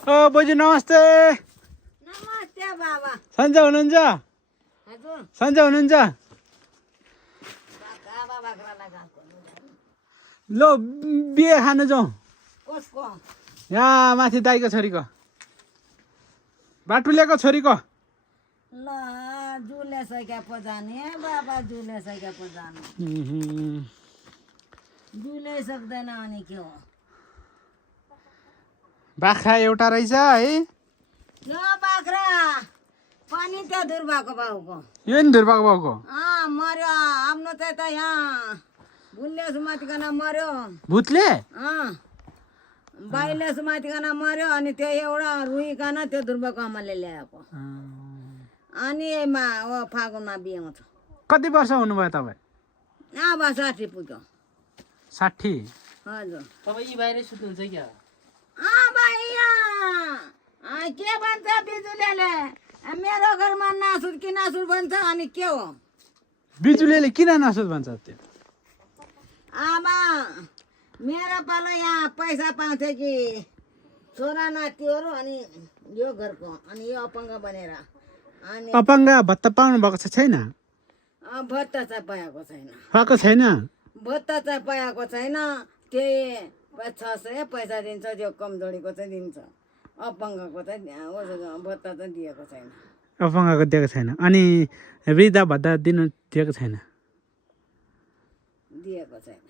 ओ बोजू नमस्ते। नमस्ते बाबा। सन्चै हुनुहुन्छ? हजुर सन्चै हुनुहुन्छ? लो बिहे खानु जाउँ। कसको? यहाँ माथि दाइको छोरीको, बाटुलेको छोरीको। ल जुले सके पो जाने बाबा, जुले सके पो जाने। जुले सक्दैन अनि के हो? बाख्रा एउटा रहेछ है। यो बाख्रा पनि त्यो दुर्बाको बाउको। यो नि धुर्बाको बाउको। मर्यो आफ्नो चाहिँ त यहाँ भुलले सुमातिकन मर्यो। भूतले? बाइले सुमातिकन मर्यो अनि त्यो एउटा रुइकन त्यो दुर्बाको आमाले ल्याएको। अनि फागुनमा बिहे आउँछ। कति वर्ष हुनुभयो तपाईँ? अब 60 पुग्यो। 60? हजुर। तपाईँ यी बाहिरै सुत्नुहुन्छ क्या? के भन्छ बिजुलीले? मेरो घरमा नासुर कि नासुर भन्छ अनि के हो? बिजुलीले किन नसुत भन्छ त्यो? अब मेरो पालो यहाँ पैसा पाउँथ्यो कि छोरा नातिहरू अनि यो घरको अनि यो अपाङ्ग बनेर अनि अपाङ्ग भत्ता पाउनु भएको छैन? भत्ता चाहिँ पाएको छैन। पाएको छैन? भत्ता चाहिँ पाएको छैन। त्यही 600 पैसा दिन्छ, त्यो कमजोरीको चाहिँ दिन्छ। अपाङ्गको चाहिँ भत्ता चाहिँ दिएको छैन। अपाङ्गको दिएको छैन। अनि वृद्ध भत्ता दिनु दिएको छैन? दिएको छैन।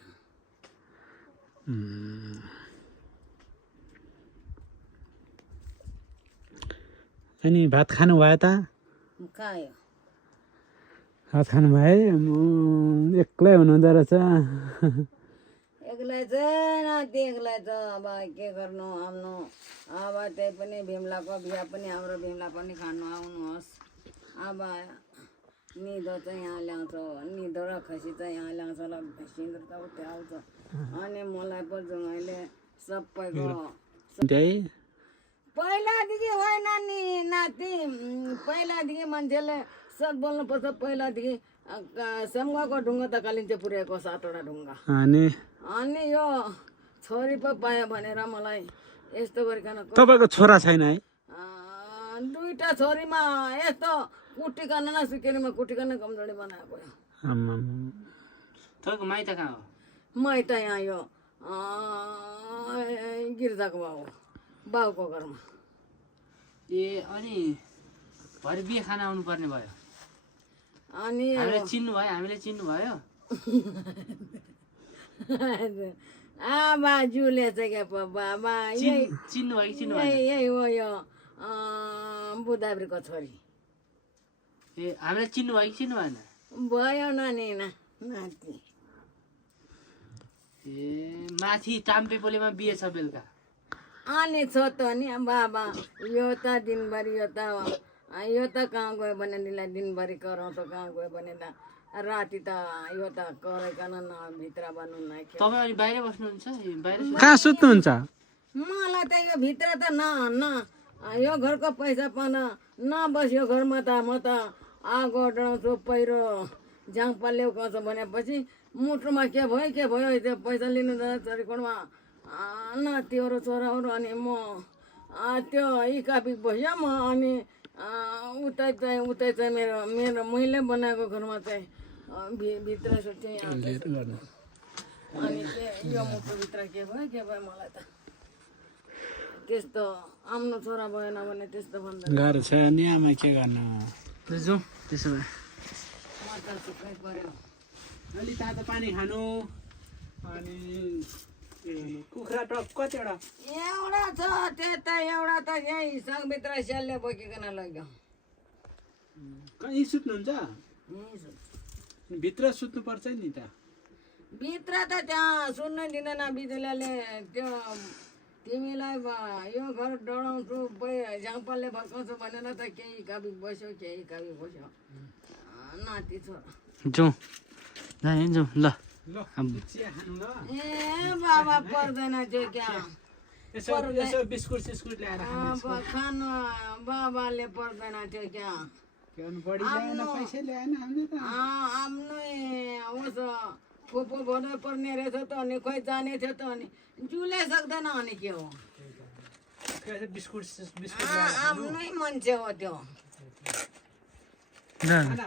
अनि भात खानुभयो त? खायो। भात खानुभयो? एक्लै हुनुहुँदो रहेछ। एक्लै चाहिँ नाति एक्लै छ। अब के गर्नु आउनु। अब त्यही पनि भीमलाको बिहा पनि हाम्रो भीमला पनि खानु आउनुहोस्। अब निधो चाहिँ यहाँ ल्याउँछ, निधो र खसी चाहिँ यहाँ ल्याउँछ ल, सिन्दुर त उतै आउँछ। अनि मलाई पो जुङ्गैले सबैको पहिलादेखि होइन नि नाति, पहिलादेखि मान्छेले सब बोल्नुपर्छ। पहिलादेखि सेमगाको ढुङ्गा त कालिम्पोङ पुर्याएको 7वटा ढुङ्गा। अनि यो छोरी पो पायो भनेर मलाई यस्तो गरिकन। तपाईँको छोरा छैन है? 2टा छोरीमा यस्तो कुटिकन न सुकेरीमा कुटिकन कमजोरी बनाएको। तपाईँको माइत कहाँ हो? माइत यहाँ यो गिर्जाको बाउको घरमा। ए अनि भरे बिहे खाना आउनु पर्ने भयो। अनि हामीले चिन्नु भयो? हामीले चिन्नु भयो? जुले चाहिँ के पो बाबा, चिन्नु भयो कि चिन्नु भएन? यही हो यो बुदाब्रीको छोरी। ए हामीलाई चिन्नु भयो कि चिन्नु भएन? भयो नानी नाति। ए माथि टाम्पेपोलेमा बिहे छ बेलुका। अनि छ त नि बाबा, यो त दिनभरि यो त कहाँ गयो भने दिनभरि कराउँछ, कहाँ गयो भने राति त यो त कराइकन न भित्र बन्नु न। तपाईँ अनि बाहिर बस्नुहुन्छ? बाहिर कहाँ सुत्नुहुन्छ? मलाई त यो भित्र त न यो घरको पैसा पाउन नबस्यो घरमा त म त आगो डढाउँछु, पहिरो झाङ पल्लेउ गर्छ भनेपछि मुटुमा के भयो त्यो पैसा लिनु जाँदा चरीकोणमा नातिहरू छोराहरू अनि म त्यो इकापी बस्यो म। अनि उतै चाहिँ मेरो मैले बनाएको घरमा चाहिँ भित्र सुत्थेँ। अनि यो मुटुभित्र के भयो मलाई त त्यस्तो। आफ्नो छोरा भएन भने त्यस्तो भन्दा गाह्रो छ नि आमा, के गर्नु। जाउँ त्यसो भए। म त सुक्नै पर्यो। अलि तातो पानी खानु। अनि कुखुरा टप कतिवटा? एउटा छ, त्यता एउटा त यही सङ्घभित्र स्यालले बोकिकन लग्यो। कहीँ सुत्नुहुन्छ? भित्र सुत्नुपर्छ नि त। भित्र त त्यहाँ सुन्नै दिँदैन बिजुलीले। त्यो तिमीलाई यो घर डढाउँछु, झाङपालले भर्काउँछु भनेर त केही काबी बस्यो, केही काबी बस्यो नाति छोरा। जाउँ ल। ए बाबा पर्दैन त्यो क्या। यसो बिस्कुट सिस्कुट ल्याएर खानु बाबाले पर्दैन त्यो क्या। आफ्नो फुपू भन्नु पर्ने रहेछ त अनि खोइ जाने थियो त अनि जुले सक्दैन अनि के हो। आफ्नै मान्छे हो त्यो ल